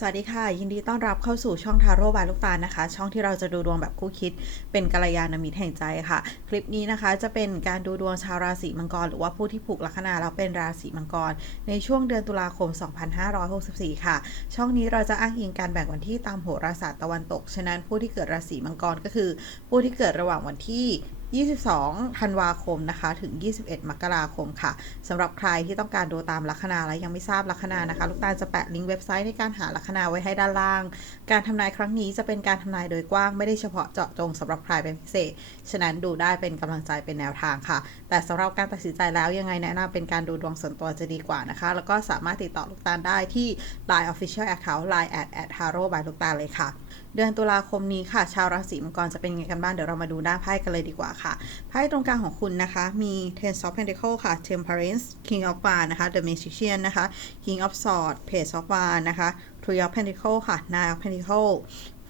สวัสดีค่ะ ยินดีต้อนรับเข้าสู่ช่องทาโร่บายลูกตาลนะคะ ช่องที่เราจะดูดวงแบบคู่คิด เป็นกัลยาณมิตรแห่งใจค่ะ คลิปนี้นะคะจะเป็นการดูดวงชาวราศีมังกร หรือว่าผู้ที่ผูกลัคนาแล้วเป็นราศีมังกร ในช่วงเดือนตุลาคม 2564 ค่ะ ช่องนี้เราจะอ้างอิงการแบ่งวันที่ตามโหราศาสตร์ตะวันตก ฉะนั้นผู้ที่เกิดราศีมังกรก็คือ ผู้ที่เกิดระหว่างวันที่ 22 ธันวาคมนะคะ ถึง 21 มกราคมค่ะสำหรับใครที่ต้องการดูตามลัคนาและยังไม่ทราบลัคนานะคะ ลูกตาลจะแปะลิงก์เว็บไซต์ในการหาลัคนาไว้ให้ด้านล่าง การทำนายครั้งนี้จะเป็นการทำนายโดยกว้างไม่ได้เฉพาะเจาะจงสำหรับใครเป็นพิเศษ ฉะนั้นดูได้เป็นกำลังใจเป็นแนวทางค่ะ แต่สำหรับการตัดสินใจแล้วยังไงแนะนำเป็นการดูดวงส่วนตัวจะดีกว่านะคะ แล้วก็สามารถติดต่อลูกตาลได้ที่ Line Official Account Line at at taro by ลูกตาลเลยค่ะ เดือนตุลาคมนี้ค่ะ ชาวราศีมังกรจะเป็นไงกันบ้างเดี๋ยวเรามาดูหน้าไพ่กันเลยดีกว่าค่ะ ไพ่ตรงกลางของคุณนะคะ มี Ten of Pentacles ค่ะ Temperance King of Wands นะคะ The Magician นะคะ King of Swords Page of Wands นะคะ Three of Pentacles ค่ะ Nine of Pentacles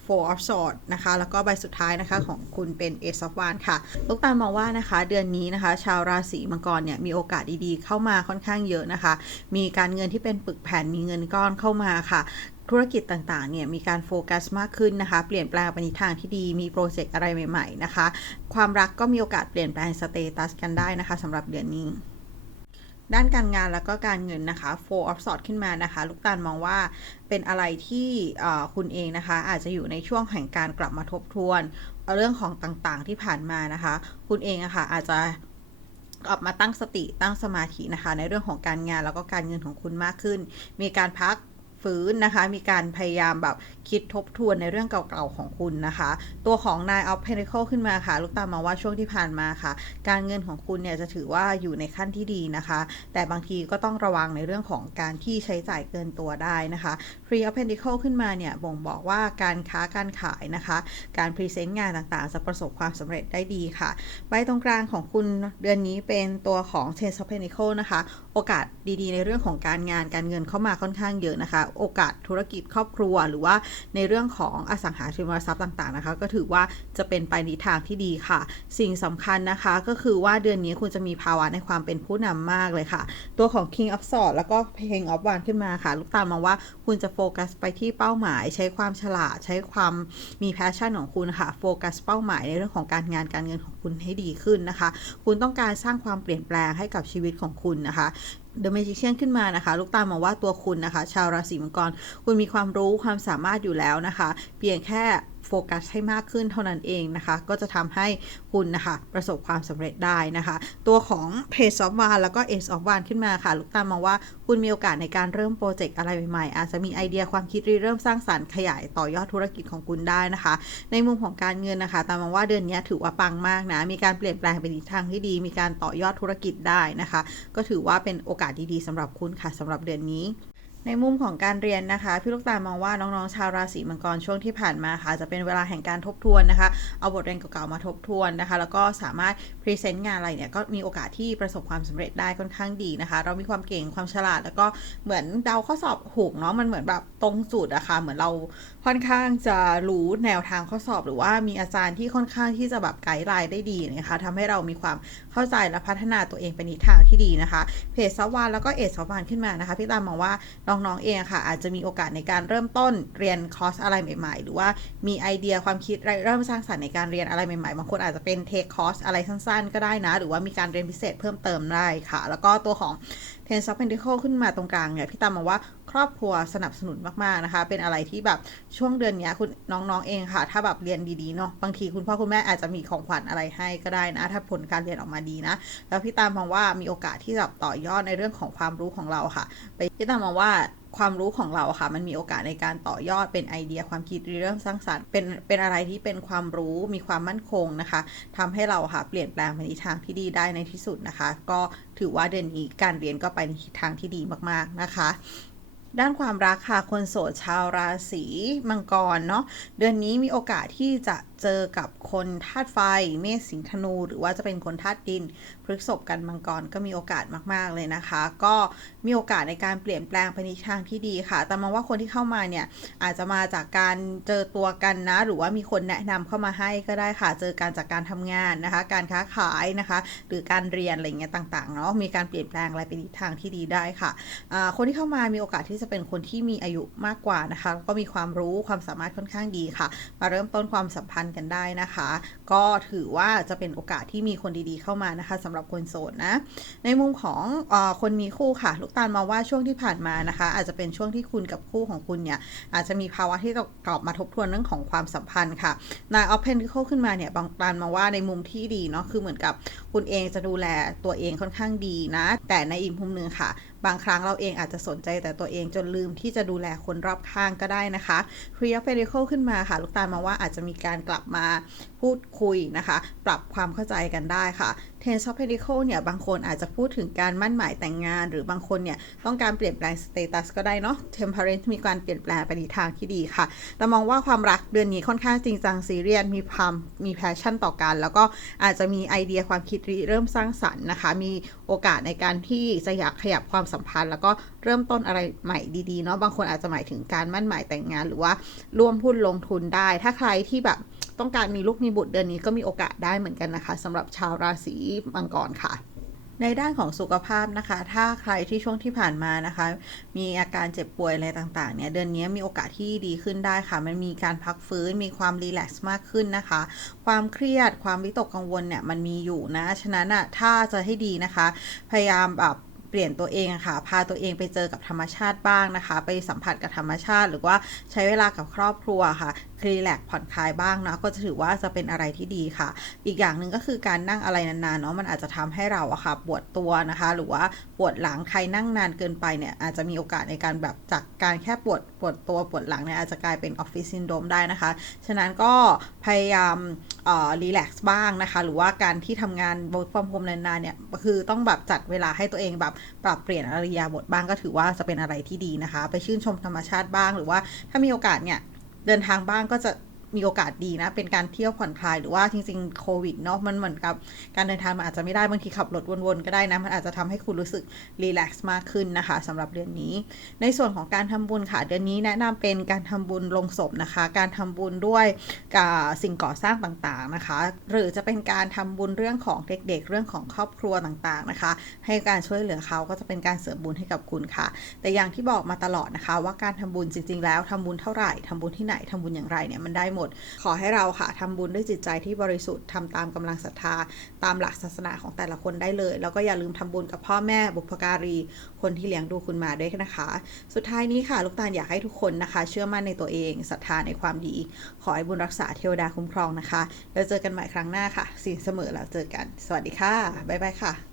Four of Swords นะคะ แล้วก็ใบสุดท้ายนะคะของคุณเป็น Ace of Wands ค่ะ ลูกตาลมองว่านะคะเดือนนี้นะคะ ชาวราศีมังกรเนี่ยมีโอกาสดีๆ เข้ามาค่อนข้างเยอะนะคะ มีการเงินที่เป็นปึกแผ่นมีเงินก้อนเข้ามาค่ะธุรกิจต่างๆ เนี่ยมีการโฟกัสมากขึ้นนะคะ เปลี่ยนแปลงไปในทางที่ดี มีโปรเจกต์อะไรใหม่ ๆ นะคะ ความรักก็มีโอกาสเปลี่ยนแปลงสเตตัสกันได้นะคะสำหรับเดือนนี้ ด้านการงานแล้วก็การเงินนะคะ Four of Swords ขึ้นมานะคะ ลูกตาลมองว่าเป็นอะไรที่คุณเองนะคะ อาจจะอยู่ในช่วงแห่งการกลับมาทบทวนเรื่องของต่างๆที่ผ่านมานะคะ คุณเองอะคะ่ะอาจจะกลับมาตั้งสติตั้งสมาธินะคะ ในเรื่องของการงานแล้วก็การเงินของคุณมากขึ้น มีการพัก ฟื้นนะคะ มีการพยายามแบบคิดทบทวนในเรื่องเก่าๆของคุณนะคะ ตัวของ Nine of Pentacles ขึ้นมาค่ะ ลูกตาลมาว่าช่วงที่ผ่านมาค่ะ การเงินของคุณเนี่ยจะถือว่าอยู่ในขั้นที่ดีนะคะ แต่บางทีก็ต้องระวังในเรื่องของการที่ใช้จ่ายเกินตัวได้นะคะ Three of Pentacles ขึ้นมาเนี่ยบ่งบอกว่าการค้าการขายนะคะ การพรีเซนต์งานต่างๆ จะประสบความสำเร็จได้ดีค่ะ ใบตรงกลางของคุณเดือนนี้เป็นตัวของ Ten of Pentacles นะคะโอกาสดีๆ ในเรื่องของการงานการเงินเข้ามาค่อนข้างเยอะนะคะ โอกาสธุรกิจครอบครัว หรือว่าในเรื่องของอสังหาริมทรัพย์ต่างๆนะคะ ก็ถือว่าจะเป็นไปในทางที่ดีค่ะ สิ่งสำคัญนะคะก็คือว่าเดือนนี้คุณจะมีภาวะในความเป็นผู้นำมากเลยค่ะ ตัวของ King of Swords แล้วก็ King of Wands ขึ้นมาค่ะ ลูกตาลมองว่าคุณจะโฟกัสไปที่เป้าหมาย ใช้ความฉลาดใช้ความมีแพชชั่นของคุณค่ะโฟกัสเป้าหมายในเรื่องของการงานการเงินของคุณให้ดีขึ้นนะคะ คุณต้องการสร้างความเปลี่ยนแปลงให้กับชีวิตของคุณนะคะ เดอะเมจิเชียนขึ้นมานะคะ ลูกตามองว่าตัวคุณนะคะ ชาวราศีมังกร คุณมีความรู้ความสามารถอยู่แล้วนะคะ เพียงแค่ โฟกัสให้มากขึ้นเท่านั้นเองนะคะ ก็จะทำให้คุณนะคะประสบความสำเร็จได้นะคะ ตัวของ Page of Wands แล้วก็ Ace of Wands ขึ้นมาค่ะ ลูกตาลมองว่าคุณมีโอกาสในการเริ่มโปรเจกต์อะไรใหม่ๆ อาจจะมีไอเดียความคิดริเริ่มสร้างสรรค์ขยายต่อยอดธุรกิจของคุณได้นะคะ ในมุมของการเงินนะคะ ตามมองว่าเดือนนี้ถือว่าปังมากนะ มีการเปลี่ยนแปลงไปในทางที่ดี มีการต่อยอดธุรกิจได้นะคะ ก็ถือว่าเป็นโอกาสดีๆสำหรับคุณค่ะสำหรับเดือนนี้ ในมุมของการเรียนนะคะ พี่ลูกตาลมองว่าน้องๆชาวราศีมังกรช่วงที่ผ่านมาค่ะ จะเป็นเวลาแห่งการทบทวนนะคะ เอาบทเรียนเก่าๆมาทบทวนนะคะ แล้วก็สามารถพรีเซนต์งานอะไรเนี่ยก็มีโอกาสที่ประสบความสำเร็จได้ค่อนข้างดีนะคะ เรามีความเก่งความฉลาด แล้วก็เหมือนเดาข้อสอบถูกเนาะมันเหมือนแบบตรงจุดอะคะ่ะเหมือนเราค่อนข้างจะรู้แนวทางข้อสอบ หรือว่ามีอาจารย์ที่ค่อนข้างที่จะแบบไกด์ไลน์ได้ดีนะคะทำให้เรามีความเข้าใจและพัฒนาตัวเองไปในทางที่ดีนะคะเพจซวานแล้วก็เอสซวานขึ้นมานะคะพี่ตามมองว่าน้องๆเองค่ะ อาจจะมีโอกาสในการเริ่มต้นเรียนคอร์สอะไรใหม่ ๆ หรือว่ามีไอเดียความคิดเริ่มสร้างสรรค์ในการเรียนอะไรใหม่ๆบางคนอาจจะเป็นเทคคอร์สอะไรสั้นๆ ก็ได้นะ หรือว่ามีการเรียนพิเศษเพิ่มเติมได้ค่ะ แล้วก็ตัวของ Ten of Pentacles ขึ้นมาตรงกลางเนี่ยพี่ตามมองว่า ครอบครัวสนับสนุนมากๆนะคะ เป็นอะไรที่แบบช่วงเดือนนี้คุณน้องๆเองค่ะ ถ้าแบบเรียนดีๆเนาะบางทีคุณพ่อคุณแม่อาจจะมีของขวัญอะไรให้ก็ได้นะ ถ้าผลการเรียนออกมาดีนะ แล้วพี่ตามมองว่ามีโอกาสที่จะต่อยอดในเรื่องของความรู้ของเราค่ะ ไปพี่ตามมองว่าความรู้ของเราค่ะ มันมีโอกาสในการต่อยอดเป็นไอเดียความคิดเรื่องสร้างสรรค์เป็นเป็นอะไรที่เป็นความรู้มีความมั่นคงนะคะทำให้เราค่ะเปลี่ยนแปลงไปในทางที่ดีได้ในที่สุดนะคะ ก็ถือว่าเดือนนี้การเรียนก็ไปในทางที่ดีมากๆนะคะ ด้านความรักค่ะคนโสดชาวราศีมังกรเนาะเดือนนี้มีโอกาสที่จะ เจอกับคนธาตุไฟ เมษสิงธนู หรือว่าจะเป็นคนธาตุดินพฤษภกันมังกรก็มีโอกาสมาก ๆ เลยนะคะ ก็มีโอกาสในการเปลี่ยนแปลงไปในทางที่ดีค่ะ แต่มองว่าคนที่เข้ามาเนี่ย อาจจะมาจากการเจอตัวกันนะ หรือว่ามีคนแนะนำเข้ามาให้ก็ได้ค่ะ เจอการจากการทำงานนะคะ การค้าขายนะคะ หรือการเรียนอะไรเงี้ยต่าง ๆ เนาะมีการเปลี่ยนแปลงอะไรไปในทางที่ดีได้ค่ะอ่าคนที่เข้ามามีโอกาสที่จะเป็นคนที่มีอายุมากกว่านะคะ ก็มีความรู้ความสามารถค่อนข้างดีค่ะ มาเริ่มต้นความสัมพันธ์กันได้นะคะ ก็ถือว่าจะเป็นโอกาสที่มีคนดีๆเข้ามานะคะสำหรับคนโสดนะ ในมุมของอคนมีคู่ค่ะ ลูกตาลมองว่าช่วงที่ผ่านมานะคะ อาจจะเป็นช่วงที่คุณกับคู่ของคุณเนี่ยอาจจะมีภาวะที่จะกลับมาทบทวนเรื่องของความสัมพันธ์ค่ะนายออฟเพนที่เข้าขึ้นมาเนี่ยบางตาลมองว่าในมุมที่ดีเนาะคือเหมือนกับคุณเองจะดูแลตัวเองค่อนข้างดีนะ แต่ในอีกมุมหนึ่งค่ะ บางครั้งเราเองอาจจะสนใจแต่ตัวเองจนลืมที่จะดูแลคนรอบข้างก็ได้นะคะ c r e a p e d i c a l ขึ้นมาค่ะ ลูกตาลมองว่าอาจจะมีการกลับมาพูดคุยนะคะ ปรับความเข้าใจกันได้ค่ะ t e n s of Pentacle เนี่ยบางคนอาจจะพูดถึงการมั่นหมายแต่งงาน หรือบางคนเนี่ยต้องการเปลี่ยนแปลงสเตตัสก็ได้เนาะ Temperance มีการเปลี่ยนแปลงไปในทางที่ดีค่ะ แต่มองว่าความรักเดือนนี้ค่อนข้างจริงจังซีเรียสมีความมีแพชชั่นต่อกัน แล้วก็อาจจะมีไอเดียความคิดริเริ่มสร้างสรรค์นะคะ มีโอกาสในการที่จะอยากขยับความสัมพันธ์ แล้วก็เริ่มต้นอะไรใหม่ดีๆเนาะบางคนอาจจะหมายถึงการมั่นหมายแต่งงาน หรือว่าร่วมหุ้นลงทุนได้ ถ้าใครที่แบบ ต้องการมีลูกมีบุตรเดือนนี้ก็มีโอกาสได้เหมือนกันนะคะสำหรับชาวราศีมังกรค่ะในด้านของสุขภาพนะคะ ถ้าใครที่ช่วงที่ผ่านมานะคะ มีอาการเจ็บป่วยอะไรต่างๆ เนี่ย เดือนนี้มีโอกาสที่ดีขึ้นได้ค่ะ มันมีการพักฟื้น มีความรีแลกซ์มากขึ้นนะคะ ความเครียด ความวิตกกังวลเนี่ย มันมีอยู่นะ ฉะนั้นอะ ถ้าจะให้ดีนะคะ พยายามแบบ เปลี่ยนตัวเองค่ะ พาตัวเองไปเจอกับธรรมชาติบ้างนะคะ ไปสัมผัสกับธรรมชาติ หรือว่าใช้เวลากับครอบครัวค่ะรีแลกผ่อนคลายบ้างนะก็จะถือว่าจะเป็นอะไรที่ดีค่ะ อีกอย่างหนึ่งก็คือการนั่งอะไรนานๆเนาะมันอาจจะทำให้เราอะค่ะปวดตัวนะคะ หรือว่าปวดหลังใครนั่งนานเกินไปเนี่ยอาจจะมีโอกาสในการแบบจากการแค่ปวดปวดตัวปวดหลังเนี่ยอาจจะกลายเป็นออฟฟิศซินโดรมได้นะคะ ฉะนั้นก็พยายาม รีแลกซ์บ้างนะคะ หรือว่าการที่ทำงานบทความโฮมนานๆเนี่ยคือต้องแบบจัดเวลาให้ตัวเองแบบปรับเปลี่ยนอริยาบทบ้างก็ถือว่าจะเป็นอะไรที่ดีนะคะ ไปชื่นชมธรรมชาติบ้าง หรือว่าถ้ามีโอกาสเนี่ยเดินทางบ้างก็จะ มีโอกาสดีนะ เป็นการเที่ยวผ่อนคลายหรือว่าจริงๆโควิดเนาะมันเหมือนกับการเดินทางมันอาจจะไม่ได้บางทีขับรถวนๆก็ได้นะ มันอาจจะทำให้คุณรู้สึกรีแลกซ์มากขึ้นนะคะสำหรับเดือนนี้ ในส่วนของการทำบุญค่ะเดือนนี้แนะนำเป็นการทำบุญลงศพนะคะ การทำบุญด้วยกับสิ่งก่อสร้างต่างๆนะคะ หรือจะเป็นการทำบุญเรื่องของเด็ก ๆ เรื่องของครอบครัวต่างๆนะคะ ให้การช่วยเหลือเขาก็จะเป็นการเสริมบุญให้กับคุณค่ะ แต่อย่างที่บอกมาตลอดนะคะ ว่าการทำบุญจริง ๆ แล้วทำบุญเท่าไหร่ทำบุญที่ไหนทำบุญอย่างไรเนี่ยมันได้หมด ขอให้เราค่ะทำบุญด้วยจิตใจที่บริสุทธิ์ทำตามกำลังศรัทธา ตามหลักศาสนาของแต่ละคนได้เลย แล้วก็อย่าลืมทำบุญกับพ่อแม่บุพการี คนที่เลี้ยงดูคุณมาด้วยนะคะ สุดท้ายนี้ค่ะ ลูกตาลอยากให้ทุกคนนะคะ เชื่อมั่นในตัวเองศรัทธาในความดี ขอให้บุญรักษาเทวดาคุ้มครองนะคะแล้วเจอกันใหม่ครั้งหน้าค่ะ สิ่งเสมอแล้วเจอกัน สวัสดีค่ะบ๊ายบายค่ะ